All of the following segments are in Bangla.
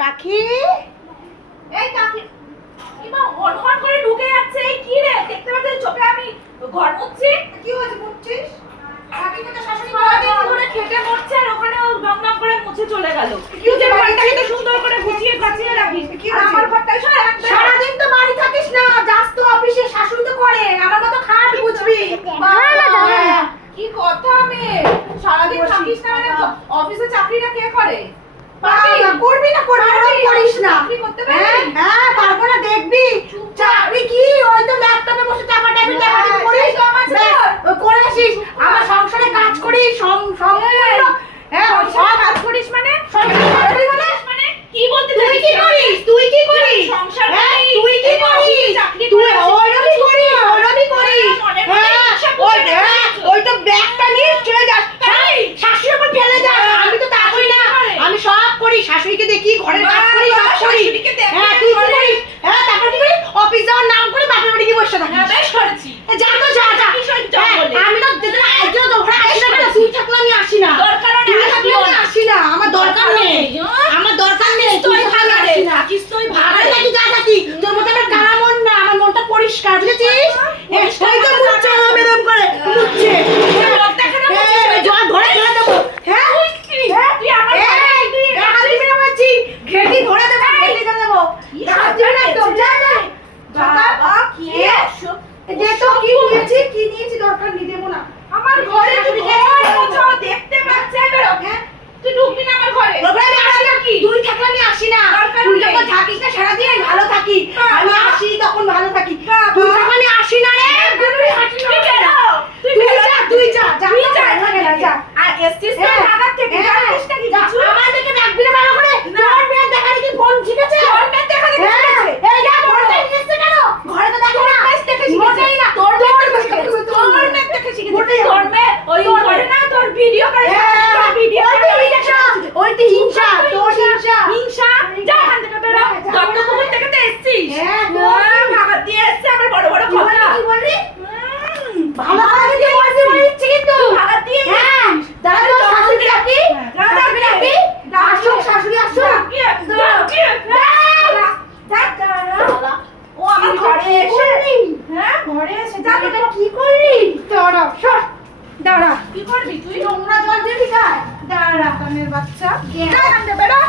কাকি? এই কাকি কিমা হন হন করে ঢুকে যাচ্ছে? এই কি রে? দেখতে পাচ্ছিস চোখে আমি ঘর মুছছি? কি হয়েছে বুঝছিস কাকিকে তো শাশুড়ি সারাদিন ধরে খেটে মরছে আর ওখানে ও গম গম করে মুছে চলে গেল? কি হয়েছে নিজের বাড়িতে? ঘরটাকে তো সুন্দর করে গুছিয়ে গাছিয়ে রাখিস কি? আমার ঘরটাই সব একদম সারাদিন তো বাড়ি থাকিস না যাস তো অফিসে শাশুড়ি তো করে আমার মতো খাট বুঝবি কি কথা আমি সারাদিন বসি, থাকিস না মানে। অফিসে চাকরিটা কে করে? করবি না করবি না, পারবি, করিস না। চাকরি করতে পারবি? হ্যাঁ হ্যাঁ পারব না দেখবি। চাকরি কি? ওই তো ল্যাপটপে বসে টাকা টাকা টাকা হ্যাঁ, করিস সেই তো আমার ছিল। ব্যাস, ওই করে আসিস। আমার সংসারে কাজ করি সম সম্পূর্ণ। হ্যাঁ ওই সব কাজ করিস মানে? সংসারে কাজ করি মানে? মানে? কি বলতে তুই কি করিস? তুই কি করিস? সংসার হ্যাঁ, তুই কি করিস অফিসে চাকরি তুই করিস, ওইরকমই করিস ওইরকমই করিস মনের মধ্যে হ্যাঁ হিংসা ওই পুষে হ্যাঁ রেখেছিস। ওই তো ব্যাগটা নিয়ে চলে যাস হ্যাঁ, শাশুড়ির উপর ফেলে যাস হ্যাঁ, আমি তো তা করি না করে। আমি সব করি শাশুড়িকে দেখি ঘরের কাজ করি সব করি হ্যাঁ তুই কি করিস হ্যাঁ তারপর কি করিস অফিস যাওয়ার নাম করে বাপের বাড়ি গিয়ে বসে থাকি। হ্যাঁ বেশ করেছি। যা তো যা যা। হ্যাঁ, আমি তো দিন একজন তো ঘরে আসি না তুই থাকলে আমি আসি না। দরকার নেই, আমি থাকলে আসি না আমার দরকার নেই আমার দরকার নেই তুই তুই থাকলে আমি ভাগাড়ে, আসি না থাকিস তুই ভাগাড়ে ভাগাড়ে। থাকি যা থাকি তোর মতো আমার কালা মন না আমার মনটা পরিষ্কার বুঝেছিস এ, ওই তো মুছছে আমার এরম করে মুছছে তুই লোক দেখানো এ, মুছছিস? জল ঘরে ফেলে দেবো হ্যাঁ তুই কি? হ্যাঁ? তুই আমার এই, ঘরে তুই গায়ে হাত দিবি না বলছি। ঘেঁটি ভরে দেবো, ঘেঁটি কি যা, যা। বাবা, কি। দে তো কি নিয়েছি, কি নিয়েছি দরকার নেই, দেবো না। আমার ঘরে তুই ঘর মুছো, দেখতে পাচ্ছে বেরো হ্যাঁ? তুই ঢুকবি না আমার ঘরে ওর ঘরে আমি আসি না কি? তুই থাকলে আমি আসি না। দরকার তুই নেই। যখন থাকিস না সারাদিন আমি ভালো থাকি। বাবা। আমি আসি তখন ভালো থাকি। বাবা। তুই থাকলে আমি আসি না রে। তুই আসি না। তুই বেরো, তুই তুই বেরো। যা, তুই যা, যা, তুই যা ভালো লাগে না, যা। আর হ্যাঁ, ঢাকার থেকে, হ্যাঁ, জানিস নাকি কিছু? আমার দিকে ডাকবি না ভালো করে। তোর মেয়ের দেখা দেখি ফোন শিখেছে। তোর মেয়ের দেখা দেখি হ্যাঁ, শিখেছে? এই যা, ফোনটা নিয়ে এসছে কেন? ঘরে তো দেখে না। মেয়ে দেখে শিখেছে। না। তোর তোর মেয়ে মেয়ে দেখে শিখেছে। তোর মেয়ে দেখে শিখেছে। তোর মেয়ে ওই করে না, তোর ভিডিও করে হ্যাঁ, তোর ভিডিও ওই তো হিংসা, ওই তো হিংসা, তোর হিংসা। হিংসা যা এখান থেকে বেরো হ্যাঁ, যা, দত্তপুকুর থেকে তো এসছিস হ্যাঁ, তোর হ্যাঁ, ভাগাত দিয়ে এসছে আবার বড় বড় কি বললি, কথা কি বললি? হুম, ভালো করে দিয়ে বলবি বলে ইচ্ছে কিন্তু। ভাগাত দিয়ে হ্যাঁ, দাঁড়া তো, শাশুড়ি ডাকি। দাঁড়া, শাশুড়ি ডাকি। দাঁড়া। আসুক, শাশুড়ি আসুক। ডাকিয়ে, ডাকিয়ে, দাঁড়া, দাঁড়া। ও আমার হ্যাঁ? ঘরে এসে যা কি করলি? দাঁড়া, সর। দাঁড়া। কি করবি? তুই নোংরা জল দিবি গায়ে? দাঁড়া। কানের বাচ্চা। এখান থেকে বেরো।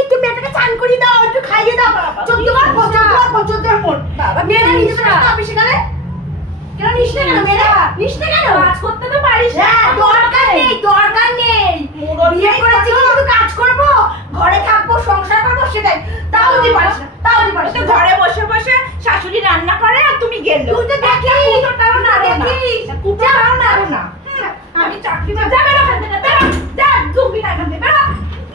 একটু মেয়েটাকে চান করিয়ে দাও একটু খাইয়ে দাও। বাবা, চোদ্দ কি বার পর বাবা, মেয়েরা নিতে পারে না অফিসে গেলে? কেন নিস না কেন? মেয়েরা নিস না কেন? কাজ করতে তো পারিস না। হ্যাঁ দরকার নেই বিয়ে করেছি কি শুধু কাজ করব ঘরে থাকব সংসার করব সেটাই তাও তুই পারিস তো ঘরে বসে বসে শাশুড়ি রান্না করে আর তুমি গেলে। তুই তো দেখি নাড়ো না না